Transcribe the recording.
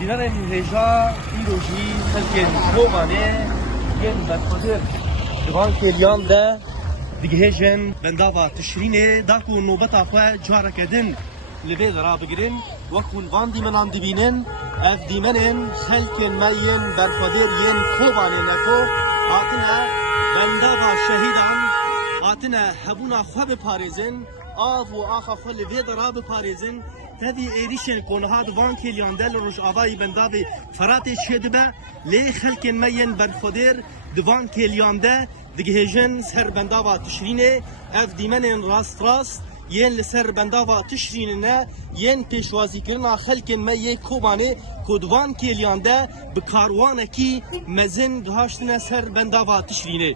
Dinaren heja iroji xelkên Kobanê yên berxwedir divan kêliyan de digihêjin bendava Tişrînê da ku nobeta xwe careke din li vê de rabigirin wekû li van dîmenan dibînin ev dîmenên xelkên me yên berxwedir yên Kobanê ne ku hatine bendava şehîdan hatine hebûna xwe biparêzin av û axa xwe li vê de rabiparêzin tevî êrişên konha divan kêliyan de li Rojavayê bendavê Feratê çêdibe lê xelkên me yên berxwedir divan kêliyan de digihêjin ser bendava Tişrînê ev dîmenên rast yên li ser bendava Tişrînê ne yên pêşwazîkirina xelkên me yê Kobanê ku divan kêliyan de bi karwanekî mezin gihaştine ser bendava Tişrînê.